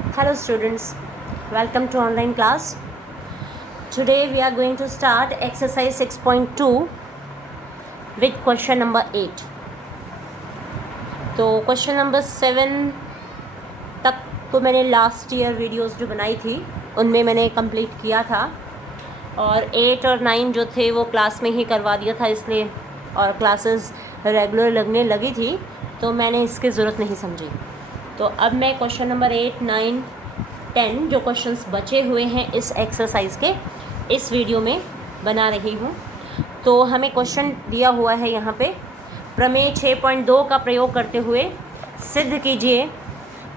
Hello students, welcome to online class. Today we are going to start exercise 6.2 with question number 8. तो question number 7 तक तो मैंने last year videos जो बनाई थी उनमें मैंने कंप्लीट किया था, और 8 और 9 जो थे वो क्लास में ही करवा दिया था इसलिए, और क्लासेस रेगुलर लगने लगी थी तो मैंने इसकी ज़रूरत नहीं समझी। तो अब मैं क्वेश्चन नंबर 8, 9, 10 जो क्वेश्चंस बचे हुए हैं इस एक्सरसाइज के इस वीडियो में बना रही हूँ। तो हमें क्वेश्चन दिया हुआ है यहाँ पे, प्रमेय 6.2 का प्रयोग करते हुए सिद्ध कीजिए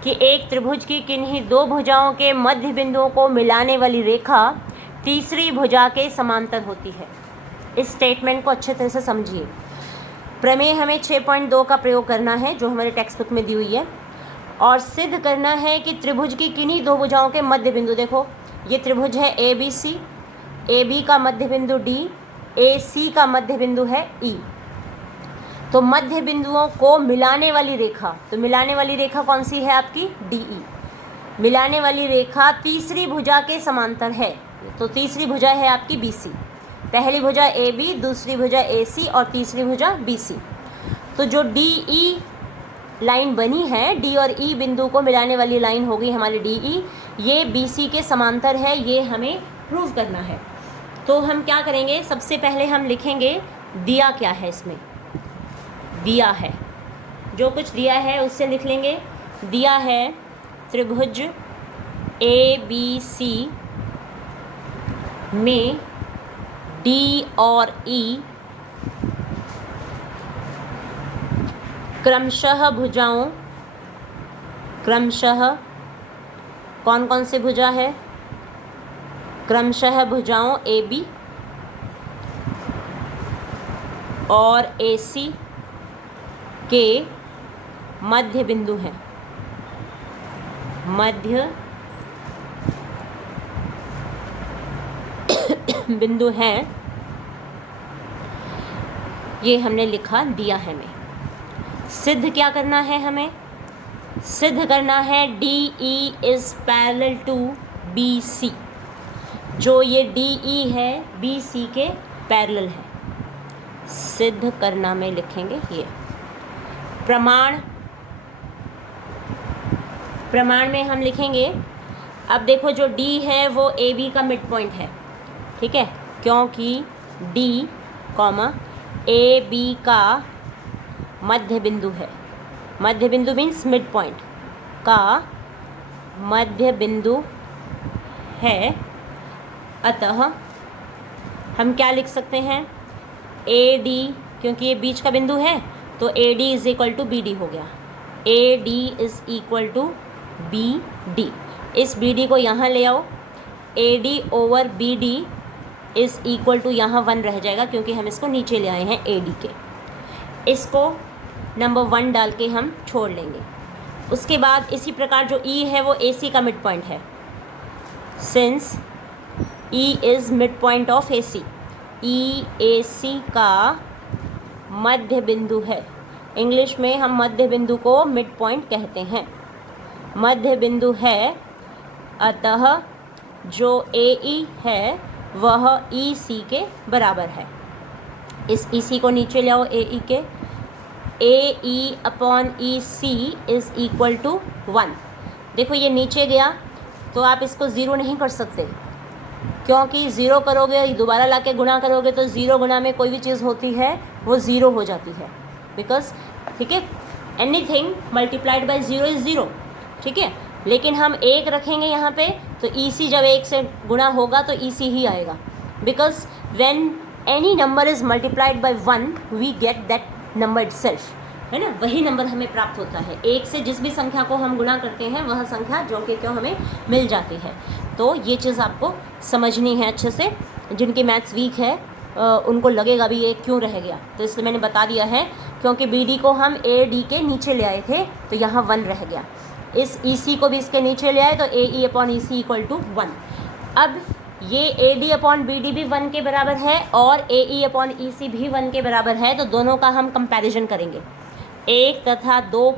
कि एक त्रिभुज की किन्हीं दो भुजाओं के मध्य बिंदुओं को मिलाने वाली रेखा तीसरी भुजा के समांतर होती है। इस स्टेटमेंट को अच्छे तरह से समझिए। प्रमेय हमें 6.2 का प्रयोग करना है जो हमारे टेक्स्ट बुक में दी हुई है, और सिद्ध करना है कि त्रिभुज की किन्हीं दो भुजाओं के मध्य बिंदु, देखो ये त्रिभुज है A B C, A B का मध्य बिंदु डी, ए सी का मध्य बिंदु है ई। तो मध्य बिंदुओं को मिलाने वाली रेखा, तो मिलाने वाली रेखा कौन सी है आपकी, डी ई। मिलाने वाली रेखा तीसरी भुजा के समांतर है, तो तीसरी भुजा है आपकी बी सी। पहली भुजा ए बी, दूसरी भुजा ए सी और तीसरी भुजा बी सी। तो जो डी ई लाइन बनी है, डी और ई बिंदु को मिलाने वाली लाइन होगी हमारी डी ई, ये बी सी के समांतर है, ये हमें प्रूव करना है। तो हम क्या करेंगे, सबसे पहले हम लिखेंगे दिया क्या है इसमें। दिया है, जो कुछ दिया है उससे लिख लेंगे। दिया है त्रिभुज ए बी सी में डी और ई क्रमशः भुजाओं, क्रमशः कौन कौन से भुजा है, क्रमशः भुजाओं ए बी और ए सी के मध्य बिंदु हैं, मध्य बिंदु हैं, ये हमने लिखा दिया है हमें। सिद्ध क्या करना है हमें, सिद्ध करना है D E is parallel to B C, जो ये डी ई है बी सी के पैरेलल है। सिद्ध करना में लिखेंगे ये। प्रमाण, प्रमाण में हम लिखेंगे, अब देखो जो डी है वो ए बी का मिड पॉइंट है, ठीक है, क्योंकि डी कॉमा ए बी का मध्य बिंदु है। मध्य बिंदु मीन्स मिड पॉइंट का मध्य बिंदु है, अतः हम क्या लिख सकते हैं, ए डी, क्योंकि ये बीच का बिंदु है तो A D is equal to B D हो गया। A D is equal to B D. इस बी डी को यहाँ ले आओ, A D over B D is equal to यहाँ 1 रह जाएगा क्योंकि हम इसको नीचे ले आए हैं ए डी के। इसको नंबर 1 डाल के हम छोड़ लेंगे। उसके बाद इसी प्रकार जो ई है वो ए सी का मिड पॉइंट है, since E is mid point of A C, E A C का मध्य बिंदु है। इंग्लिश में हम मध्य बिंदु को मिड पॉइंट कहते हैं, मध्य बिंदु है, अतः जो ए ई है वह ई सी के बराबर है। इस ई सी को नीचे ले आओ, ए ई के, A E upon E C is equal to 1। देखो ये नीचे गया तो आप इसको ज़ीरो नहीं कर सकते, क्योंकि ज़ीरो करोगे दोबारा लाके गुणा करोगे तो ज़ीरो गुणा में कोई भी चीज़ होती है वो ज़ीरो हो जाती है, बिकॉज ठीक है, anything multiplied by zero is zero, ठीक है। लेकिन हम 1 रखेंगे यहाँ पे तो ई सी जब 1 से गुणा होगा तो ई सी ही आएगा, because when any number is multiplied by 1 we get that number itself, है ना, वही नंबर हमें प्राप्त होता है। 1 से जिस भी संख्या को हम गुणा करते हैं वह संख्या जो कि क्यों हमें मिल जाती है। तो ये चीज़ आपको समझनी है अच्छे से। जिनकी मैथ्स वीक है उनको लगेगा भी ये क्यों रह गया, तो इसलिए मैंने बता दिया है, क्योंकि बी डी को हम ए डी के नीचे ले आए थे तो यहाँ 1 रह गया। इस ई सी को भी इसके नीचे ले आए तो A E upon E C equal to 1। अब ये A D upon B D भी 1 के बराबर है और ए ई अपॉन ई सी भी 1 के बराबर है, तो दोनों का हम कंपैरिजन करेंगे। 1 तथा 2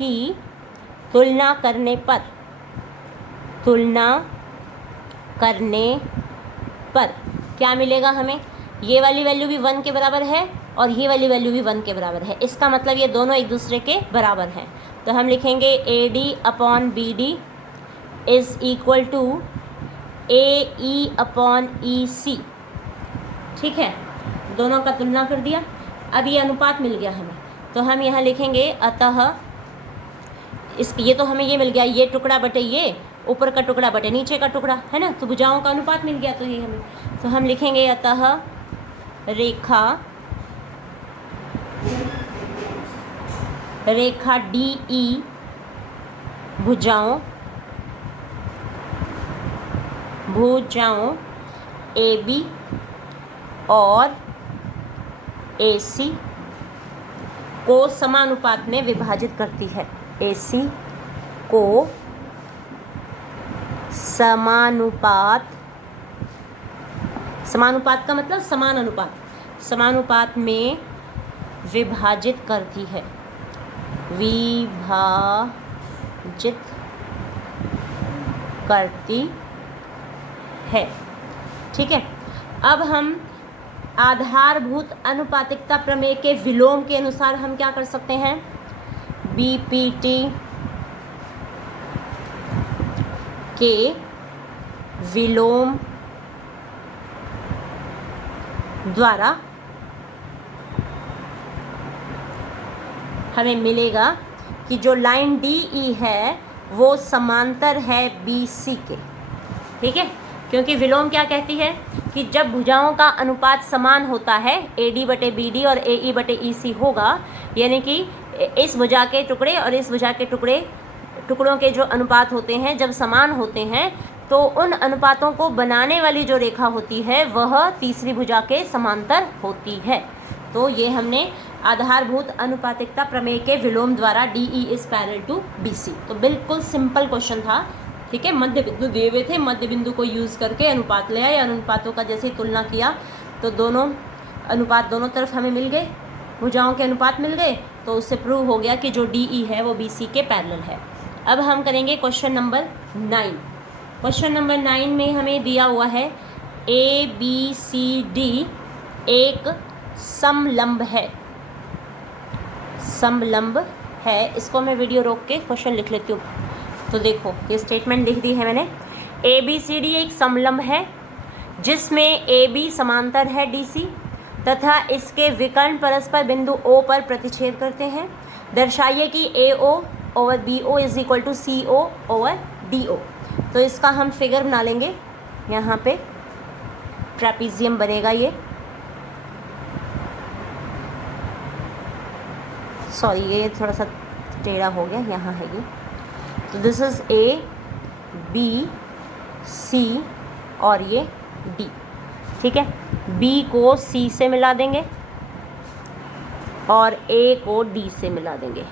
की तुलना करने पर, तुलना करने पर क्या मिलेगा हमें? ये वाली वैल्यू भी 1 के बराबर है और ये वाली वैल्यू भी 1 के बराबर है। इसका मतलब ये दोनों एक दूसरे के बराबर हैं। तो हम लिखेंगे AD upon BD is equal to AE upon EC। ठीक है, दोनों का तुलना कर दिया। अब ये अनुपात मिल गया हमें, तो हम यहाँ लिखेंगे अतः ये तो हमें ये मिल गया, ये टुकड़ा बटे ये, ऊपर का टुकड़ा बटे नीचे का टुकड़ा, है ना। तो भुजाओं का अनुपात मिल गया, तो ये हमें, तो हम लिखेंगे अतः रेखा DE भुजाओं AB और AC को समानुपात में विभाजित करती है। AC को समानुपात का मतलब समान अनुपात, समानुपात में विभाजित करती है, विभाजित करती है। ठीक है, अब हम आधारभूत अनुपातिकता प्रमेय के विलोम के अनुसार हम क्या कर सकते हैं? BPT के विलोम द्वारा हमें मिलेगा कि जो लाइन DE है वो समांतर है BC के। ठीक है, क्योंकि विलोम क्या कहती है कि जब भुजाओं का अनुपात समान होता है, AD बटे BD और AE बटे EC होगा, यानी कि इस भुजा के टुकड़े और इस भुजा के टुकड़ों के जो अनुपात होते हैं जब समान होते हैं, तो उन अनुपातों को बनाने वाली जो रेखा होती है वह तीसरी भुजा के समांतर होती है। तो ये हमने आधारभूत अनुपातिकता प्रमेय के विलोम द्वारा DE is parallel to BC। तो बिल्कुल सिंपल क्वेश्चन था। ठीक है, मध्य बिंदु दिए हुए थे, मध्य बिंदु को यूज़ करके अनुपात ले आए, अनुपातों का जैसे ही तुलना किया तो दोनों अनुपात दोनों तरफ हमें मिल गए, भुजाओं के अनुपात मिल गए, तो उससे प्रूव हो गया कि जो DE है वो BC के पैरेलल है। अब हम करेंगे क्वेश्चन नंबर 9। क्वेश्चन नंबर 9 में हमें दिया हुआ है ABCD एक समलंब है, समलंब है। इसको मैं वीडियो रोक के क्वेश्चन लिख लेती हूँ। तो देखो, ये स्टेटमेंट लिख दी है मैंने। ABCD एक समलंब है जिसमें AB समांतर है DC तथा इसके विकर्ण परस्पर बिंदु O पर प्रतिच्छेद करते हैं। दर्शाइए कि AO over BO is equal to CO over DO। तो इसका हम फिगर बना लेंगे, यहाँ पे ट्रेपीजियम बनेगा ये, सॉरी ये थोड़ा सा टेढ़ा हो गया, यहाँ है ये। तो दिस इज़ ABC और ये D। ठीक है, B को C से मिला देंगे और A को D से मिला देंगे।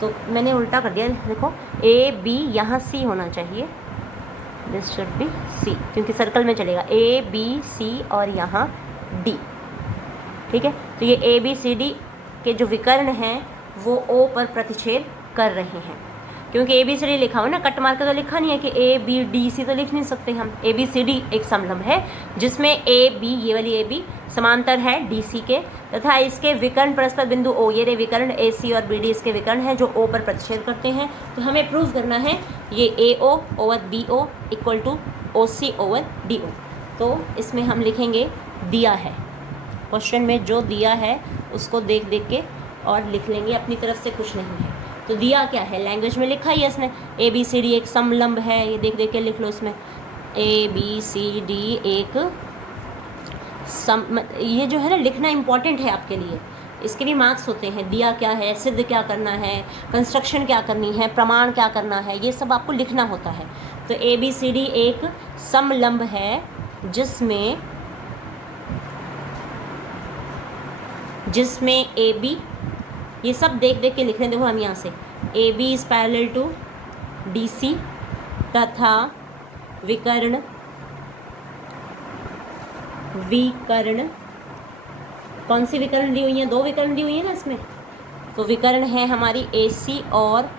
तो मैंने उल्टा कर दिया, देखो AB यहाँ C होना चाहिए, दिस शुड बी C, क्योंकि सर्कल में चलेगा ABC और यहाँ D। ठीक है, तो ये ABCD के जो विकर्ण हैं वो O पर प्रतिच्छेद कर रहे हैं। क्योंकि ABCD लिखा हुआ ना, कट मार के तो लिखा नहीं है कि ABDC, तो लिख नहीं सकते हम। ABCD एक समलंब है जिसमें AB, ये वाली AB समांतर है DC के तथा इसके विकर्ण परस्पर बिंदु O, ये रे विकर्ण AC और BD इसके विकर्ण हैं जो O पर प्रतिच्छेद करते हैं। तो हमें प्रूव करना है ये AO over BO equal to OC over DO। तो इसमें हम लिखेंगे दिया है, क्वेश्चन में जो दिया है उसको देख देख के और लिख लेंगे, अपनी तरफ से कुछ नहीं है। तो दिया क्या है, लैंग्वेज में लिखा ही है इसने, ABCD एक समलंब है, ये देख देख के लिख लो इसमें। ABCD एक ये जो है ना लिखना इम्पॉर्टेंट है आपके लिए, इसके भी मार्क्स होते हैं। दिया क्या है, सिद्ध क्या करना है, कंस्ट्रक्शन क्या करनी है, प्रमाण क्या करना है, ये सब आपको लिखना होता है। तो ABCD एक समलंब है जिसमें AB, ये सब देख देख के लिख रहे हैं, देखो हम यहाँ से AB is parallel to DC तथा विकर्ण कौन सी विकर्ण दी हुई है, 2 विकर्ण दी हुई है ना इसमें, तो विकर्ण है हमारी AC और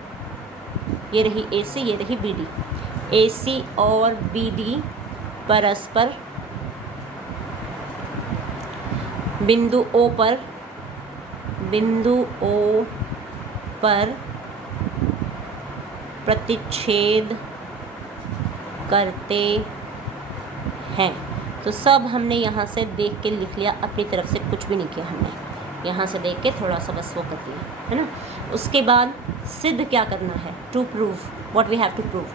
ये रही AC, ये रही BD। AC और BD परस्पर बिंदु O पर प्रतिच्छेद करते हैं। तो सब हमने यहाँ से देख के लिख लिया, अपनी तरफ से कुछ भी नहीं किया हमने, यहाँ से देख के थोड़ा सा बस वो कर दिया, है ना। उसके बाद सिद्ध क्या करना है, to prove what we have to prove.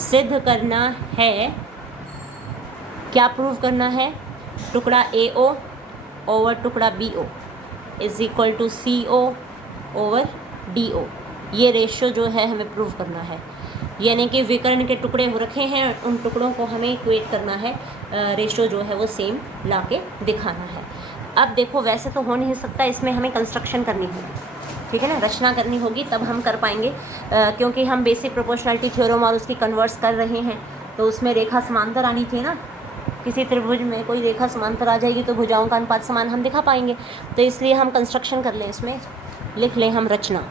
सिद्ध करना है, क्या प्रूव करना है, टुकड़ा AO ओवर टुकड़ा BO is equal to CO over DO। ये रेशियो जो है हमें प्रूव करना है, यानी कि विकर्ण के टुकड़े हो रखे हैं, उन टुकड़ों को हमें इक्वेट करना है, रेशियो जो है वो सेम ला के दिखाना है। अब देखो वैसे तो हो नहीं सकता, इसमें हमें कंस्ट्रक्शन करनी होगी, ठीक है ना, रचना करनी होगी, तब हम कर पाएंगे, क्योंकि हम बेसिक प्रोपोर्शनैलिटी थ्योरम और उसकी कन्वर्स कर रहे हैं, तो उसमें रेखा समांतर आनी थी ना। किसी त्रिभुज में कोई रेखा समांतर आ जाएगी तो भुजाओं का अनुपात समान हम दिखा पाएंगे, तो इसलिए हम कंस्ट्रक्शन कर लें, इसमें लिख लें हम रचना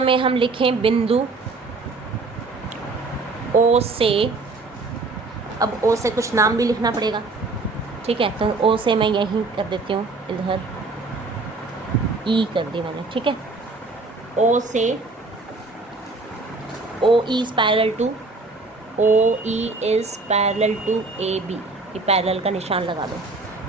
में हम लिखें बिंदु O से, अब O से कुछ नाम भी लिखना पड़ेगा, ठीक है, तो O से मैं यहीं कर देती हूँ, इधर E कर दी मैंने, ठीक है। O से OE is parallel to AB, ये पैरेलल का निशान लगा दो,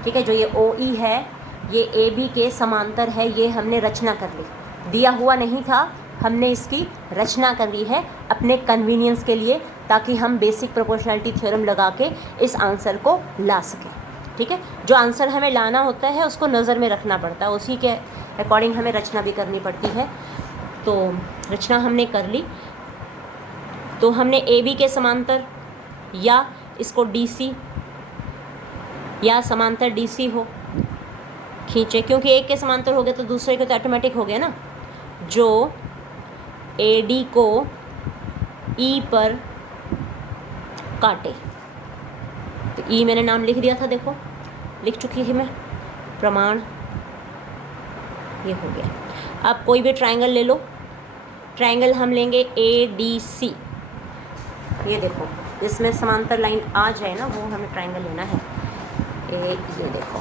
ठीक है। जो ये OE है ये AB के समांतर है, ये हमने रचना कर ली, दिया हुआ नहीं था, हमने इसकी रचना कर ली है अपने कन्वीनियंस के लिए, ताकि हम बेसिक प्रोपोर्शनैलिटी थ्योरम लगा के इस आंसर को ला सकें, ठीक है। जो आंसर हमें लाना होता है उसको नज़र में रखना पड़ता है, उसी के अकॉर्डिंग हमें रचना भी करनी पड़ती है। तो रचना हमने कर ली, तो हमने AB के समांतर या इसको DC या समांतर DC हो खींचे, क्योंकि एक के समांतर हो गया तो दूसरे के तो ऑटोमेटिक हो गया ना। जो AD को E पर काटे, तो E मैंने नाम लिख दिया था, देखो लिख चुकी थी मैं, प्रमाण ये हो गया। अब कोई भी ट्रायंगल ले लो, ट्रायंगल हम लेंगे ADC, ये देखो इसमें समांतर लाइन आ जाए ना, वो हमें ट्रायंगल लेना है। ये देखो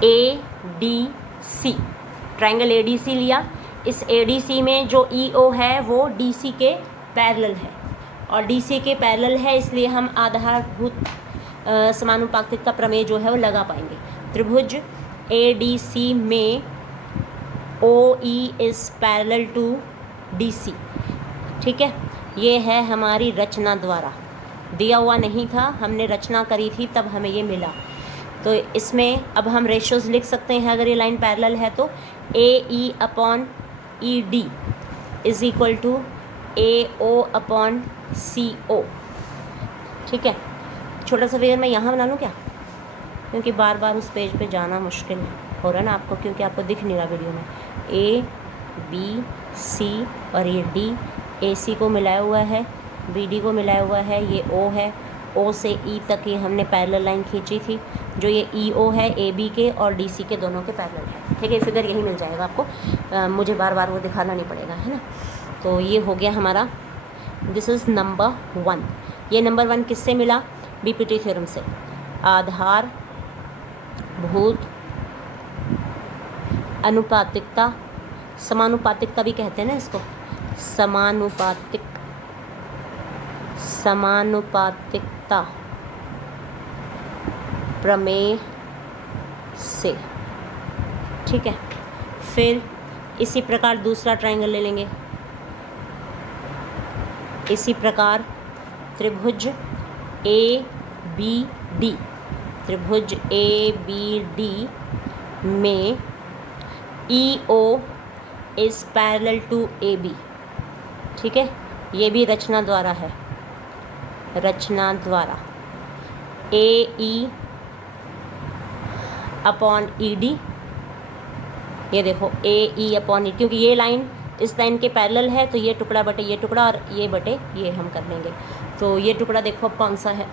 ADC, ट्रायंगल ADC लिया, इस ADC में जो EO है वो DC के पैरेलल है, और DC के पैरेलल है इसलिए हम आधारभूत समानुपातिकता प्रमेय जो है वो लगा पाएंगे। त्रिभुज ADC में OE is parallel to DC, ठीक है। ये है हमारी रचना द्वारा, दिया हुआ नहीं था, हमने रचना करी थी तब हमें ये मिला। तो इसमें अब हम रेशियोज लिख सकते हैं, अगर ये लाइन पैरेलल है तो AE upon ED is equal to AO upon CO, ठीक है। छोटा सा फिगर मैं यहाँ बना लूँ क्या, क्योंकि बार बार उस पेज पे जाना मुश्किल हो रहा है ना आपको, क्योंकि आपको दिख नहीं रहा वीडियो में। A B C और ये D, AC को मिलाया हुआ है, BD को मिलाया हुआ है, ये O है, O से E तक ये हमने पैरेलल लाइन खींची थी, जो ये EO है AB के और DC के दोनों के पैरेलल है, ठीक है। फिगर यही मिल जाएगा आपको, मुझे बार बार वो दिखाना नहीं पड़ेगा, है ना। तो ये हो गया हमारा, दिस इज़ नंबर 1। ये नंबर 1 किससे मिला, BPT थ्योरम से, आधार भूत अनुपातिकता, समानुपातिकता भी कहते हैं ना इसको, समानुपातिकता प्रमेय से, ठीक है। फिर इसी प्रकार दूसरा ट्रायंगल ले लेंगे, इसी प्रकार त्रिभुज ABD, त्रिभुज ABD में EO is parallel to AB, ठीक है। ये भी रचना द्वारा है, रचना द्वारा AE अपॉन ED, ये देखो AE अपॉन ED, क्योंकि ये लाइन इस लाइन के पैरेलल है तो ये टुकड़ा बटे ये टुकड़ा और ये बटे ये हम कर लेंगे। तो ये टुकड़ा देखो अब कौन सा है,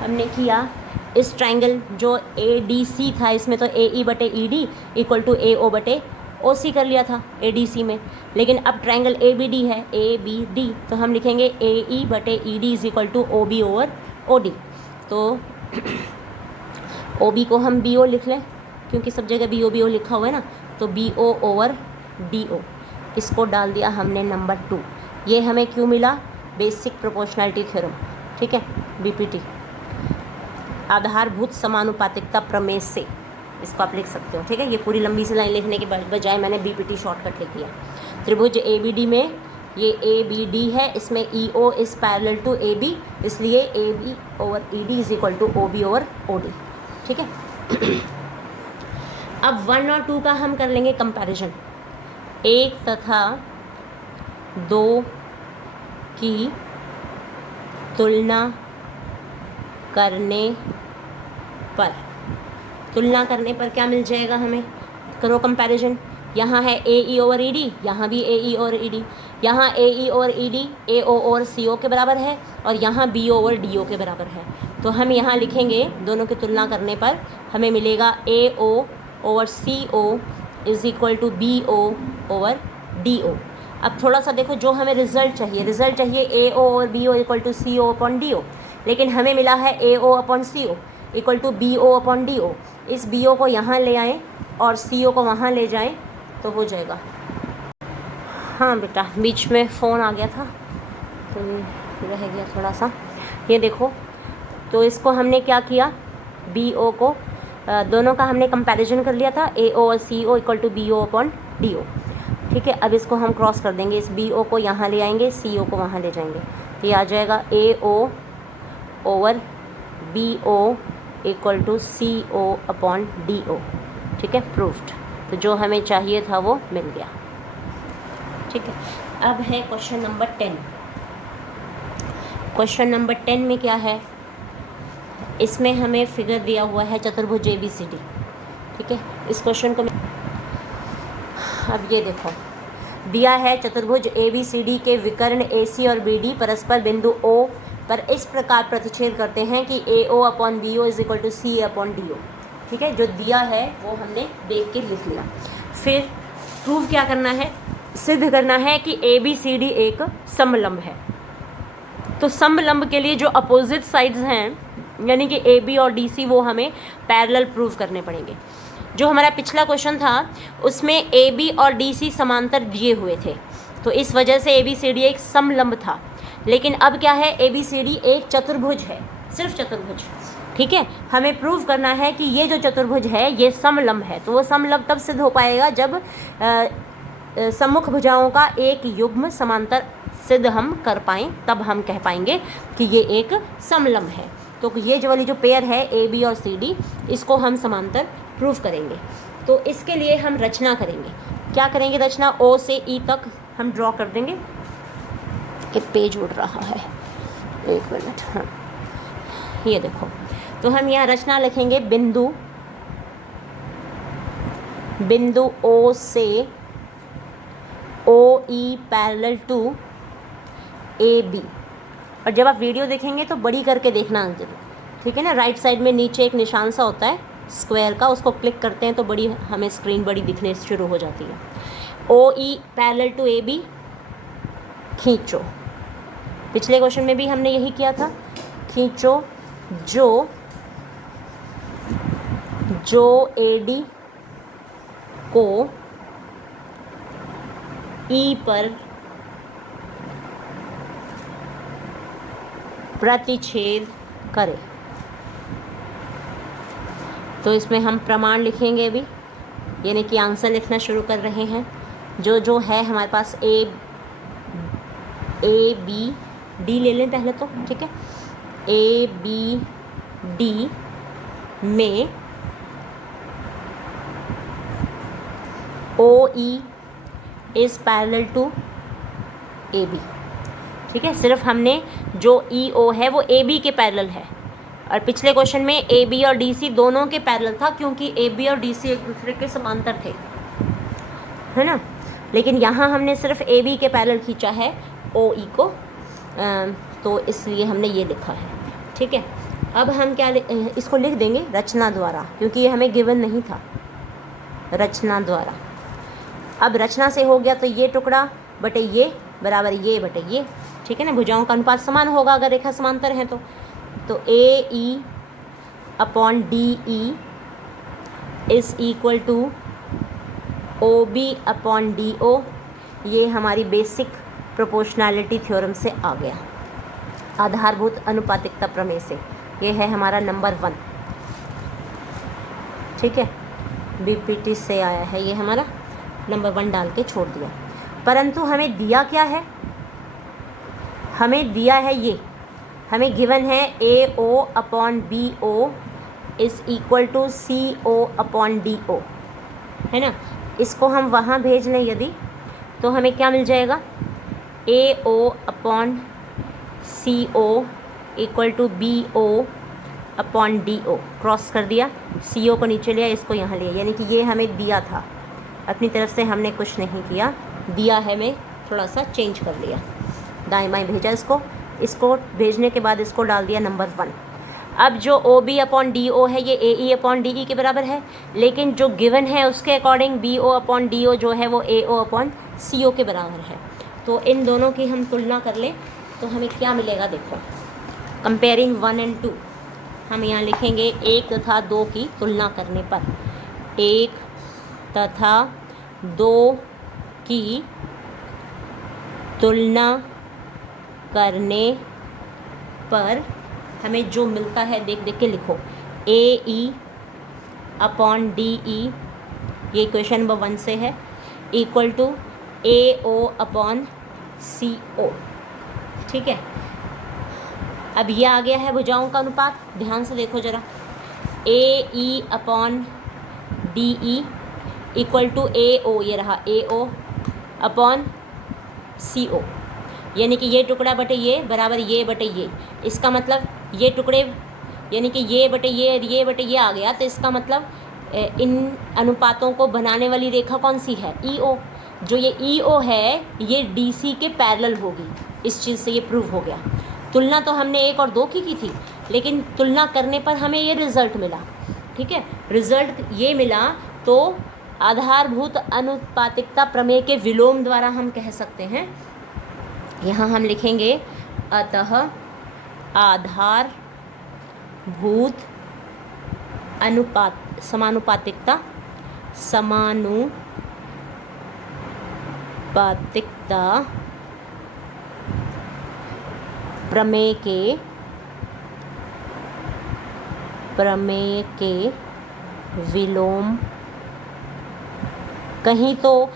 हमने किया इस ट्राइंगल जो ADC था इसमें तो AE बटे ED इक्वल टू AO बटे OC कर लिया था ADC में, लेकिन अब ट्राइंगल ABD है ABD, तो हम लिखेंगे AE बटे ED is equal to OB over OD। तो OB को हम BO लिख लें क्योंकि सब जगह BO लिखा हुआ है ना, तो BO ओवर DO, इसको डाल दिया हमने नंबर 2। ये हमें क्यों मिला? बेसिक प्रोपोर्शनैलिटी थ्योरम, ठीक है, BPT, आधारभूत समानुपातिकता प्रमेय से इसको आप लिख सकते हो, ठीक है। ये पूरी लंबी सी लाइन लिखने के बजाय मैंने BPT शॉर्टकट लिख दिया। त्रिभुज ABD में ये ABD है, इसमें EO is parallel to AB, इसलिए AB over ED is equal to OB over OD, ठीक है। अब 1 और 2 का हम कर लेंगे कंपैरिजन। 1 तथा 2 की तुलना करने पर क्या मिल जाएगा हमें? करो कंपैरिजन। यहाँ है AE ओवर ED, यहाँ भी AE ओवर ED, यहाँ AE over ED AO over CO के बराबर है और यहाँ BO ओवर DO के बराबर है। तो हम यहाँ लिखेंगे दोनों की तुलना करने पर हमें मिलेगा AO over CO is equal to BO over DO। अब थोड़ा सा देखो, जो हमें रिजल्ट चाहिए AO over BO equal to CO upon DO, लेकिन हमें मिला है AO upon CO equal to BO upon DO। इस BO को यहाँ ले आएँ और CO को वहाँ ले जाएं तो हो जाएगा। हाँ बेटा, बीच में फ़ोन आ गया था तो रह गया थोड़ा सा। ये देखो, तो इसको हमने क्या किया, BO को दोनों का हमने कंपैरिजन कर लिया था, AO और CO equal to BO upon DO, ठीक है। अब इसको हम क्रॉस कर देंगे, इस BO को यहाँ ले आएंगे, CO को वहाँ ले जाएंगे, तो ये आ जाएगा AO over BO equal to CO upon DO, ठीक है, प्रूफ्ड। तो जो हमें चाहिए था वो मिल गया, ठीक है। अब है क्वेश्चन नंबर 10। क्वेश्चन नंबर 10 में क्या है, इसमें हमें फिगर दिया हुआ है चतुर्भुज ABCD, ठीक है। इस क्वेश्चन को अब ये देखो, दिया है चतुर्भुज ABCD के विकर्ण AC और BD परस्पर बिंदु O पर इस प्रकार प्रतिच्छेद करते हैं कि AO upon BO is equal to C upon DO, ठीक है। जो दिया है वो हमने देख के लिख लिया। फिर प्रूव क्या करना है, सिद्ध करना है कि ABCD एक समलंब है। तो समलंब के लिए जो अपोजिट साइड्स हैं यानी कि AB और DC वो हमें पैरेलल प्रूव करने पड़ेंगे। जो हमारा पिछला क्वेश्चन था उसमें AB और DC समांतर दिए हुए थे, तो इस वजह से ABCD एक समलंब था। लेकिन अब क्या है, ABCD एक चतुर्भुज है, सिर्फ चतुर्भुज, ठीक है। हमें प्रूव करना है कि ये जो चतुर्भुज है ये समलंब है। तो वो समलंब तब सिद्ध हो पाएगा जब सम्मुख भुजाओं का एक युग्म समांतर सिद्ध हम कर पाएँ, तब हम कह पाएंगे कि ये एक समलंब है। तो ये जो वाली जो पेयर है AB और CD, इसको हम समांतर प्रूव करेंगे। तो इसके लिए हम रचना करेंगे। क्या करेंगे रचना? O से E तक हम ड्रॉ कर देंगे। एक पेज उड़ रहा है, एक मिनट, हाँ ये देखो। तो हम यहाँ रचना लिखेंगे, बिंदु O से OE पैरेलल टू AB। और जब आप वीडियो देखेंगे तो बड़ी करके देखना जरूर, ठीक है ना। राइट साइड में नीचे एक निशान सा होता है स्क्वायर का, उसको क्लिक करते हैं तो बड़ी हमें स्क्रीन बड़ी दिखने शुरू हो जाती है। OE पैरेलल टू AB खींचो। पिछले क्वेश्चन में भी हमने यही किया था, खींचो जो AD को E पर प्रतिच्छेद करे। तो इसमें हम प्रमाण लिखेंगे अभी, यानी कि आंसर लिखना शुरू कर रहे हैं। जो है हमारे पास A B D ले लें पहले तो, ठीक है। A B D में OE is parallel to AB, ठीक है। सिर्फ हमने जो EO है वो AB के पैरेलल है, और पिछले क्वेश्चन में AB और DC दोनों के पैरेलल था क्योंकि AB और DC एक दूसरे के समांतर थे, है ना। लेकिन यहाँ हमने सिर्फ AB के पैरेलल खींचा है OE को, तो इसलिए हमने ये लिखा है, ठीक है। अब हम क्या इसको लिख देंगे रचना द्वारा, क्योंकि ये हमें गिवन नहीं था, रचना द्वारा। अब रचना से हो गया तो ये टुकड़ा बटे ये बराबर ये बटे ये, ठीक है ना। भुजाओं का अनुपात समान होगा अगर रेखा समांतर है तो A E upon D E is equal to O B upon D O. ये हमारी बेसिक प्रोपोर्शनैलिटी थ्योरम से आ गया, आधारभूत अनुपातिकता प्रमेय से। ये है हमारा नंबर 1, ठीक है, बीपीटी से आया है, ये हमारा नंबर 1 डाल के छोड़ दिया। परंतु हमें दिया क्या है, हमें दिया है ये, हमें गिवन है A O upon B O is equal to C O upon D O, है ना। इसको हम वहाँ भेज लें यदि, तो हमें क्या मिल जाएगा, A O upon C O equal to B O upon D O. Cross कर दिया, सी ओ को नीचे लिया, इसको यहाँ लिया, यानी कि ये हमें दिया था, अपनी तरफ से हमने कुछ नहीं किया, दिया है, मैं थोड़ा सा चेंज कर लिया, दाएं बाएं भेजा इसको भेजने के बाद इसको डाल दिया नंबर 1। अब जो O B upon D O है ये ए ई अपॉन डी ई के बराबर है, लेकिन जो गिवन है उसके according B O upon D O जो है वो ए ओ अपॉन सी ओ के बराबर है। तो इन दोनों की हम तुलना कर लें तो हमें क्या मिलेगा, देखो, कंपेयरिंग 1 and 2, हम यहाँ लिखेंगे 1 तथा 2 की तुलना करने पर, 1 तथा 2 की तुलना करने पर हमें जो मिलता है देख देख के लिखो, ए ई अपॉन डी ई, ये क्वेश्चन नंबर 1 से है, equal to A O upon C O, ठीक है। अब ये आ गया है भुजाओं का अनुपात, ध्यान से देखो ज़रा, A E upon D E equal to A O, ये रहा ए ओ अपॉन सी ओ, यानी कि ये टुकड़ा बटे ये बराबर ये बटे ये। इसका मतलब ये टुकड़े यानी कि ये बटे ये आ गया, तो इसका मतलब इन अनुपातों को बनाने वाली रेखा कौन सी है, ई ओ। जो ये ई ओ है ये डी सी के पैरेलल होगी, इस चीज़ से ये प्रूव हो गया। तुलना तो हमने 1 और 2 की थी, लेकिन तुलना करने पर हमें ये रिज़ल्ट मिला, ठीक है। रिज़ल्ट ये मिला तो आधारभूत अनुपातिकता प्रमेय के विलोम द्वारा हम कह सकते हैं, यहाँ हम लिखेंगे अतः आधारभूत समानुपातिकता प्रमेय के विलोम, कहीं तो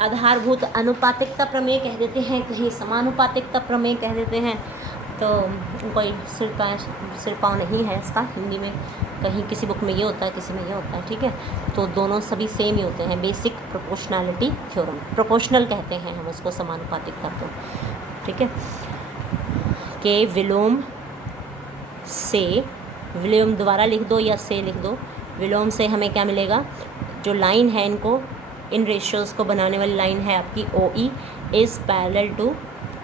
आधारभूत अनुपातिकता प्रमेय कह देते हैं, कहीं समानुपातिकता प्रमेय कह देते हैं, तो कोई सिर पाँव नहीं है इसका हिंदी में, कहीं किसी बुक में ये होता है किसी में ये होता है, ठीक है। तो दोनों सभी सेम ही होते हैं, बेसिक प्रोपोर्शनैलिटी थ्योरम, प्रोपोर्शनल कहते हैं हम उसको समानुपातिकता को, ठीक है, के विलोम से, विलोम द्वारा लिख दो या से लिख दो, विलोम से हमें क्या मिलेगा, जो लाइन है इन रेशियोज़ को बनाने वाली लाइन है आपकी O E is parallel to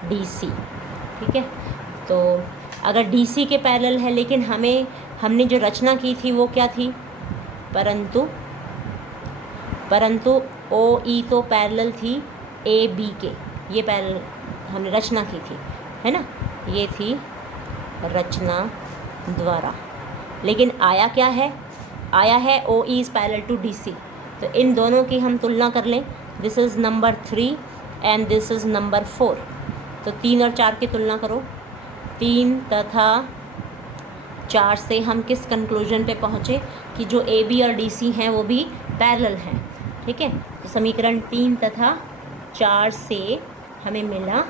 D C, ठीक है। तो अगर डी सी के पैरेलल है, लेकिन हमने जो रचना की थी वो क्या थी, परंतु ओ ई तो पैरेलल थी ए बी के, ये पैरेलल हमने रचना की थी, है ना, ये थी रचना द्वारा। लेकिन आया क्या है, आया है O E is parallel to D C. तो इन दोनों की हम तुलना कर लें, this is number 3 and this is number 4। तो 3 और 4 की तुलना करो, 3 तथा 4 से हम किस कंक्लूजन पे पहुँचे कि जो ए बी और डी सी हैं वो भी पैरेलल हैं, ठीक है। तो समीकरण 3 तथा 4 से हमें मिला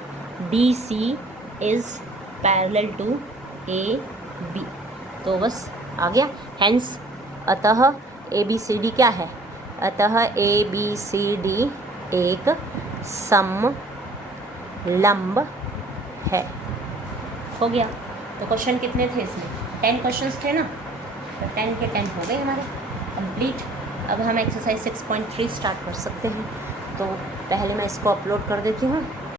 D C is parallel to A B. तो बस आ गया, हेंस अतः ए बी सी डी क्या है, अतः ए बी सी डी एक समलंब है। हो गया। तो क्वेश्चन कितने थे इसमें, 10 क्वेश्चंस थे ना, तो 10 के 10 हो गए हमारे कंप्लीट। अब हम एक्सरसाइज 6.3 स्टार्ट कर सकते हैं। तो पहले मैं इसको अपलोड कर देती हूँ।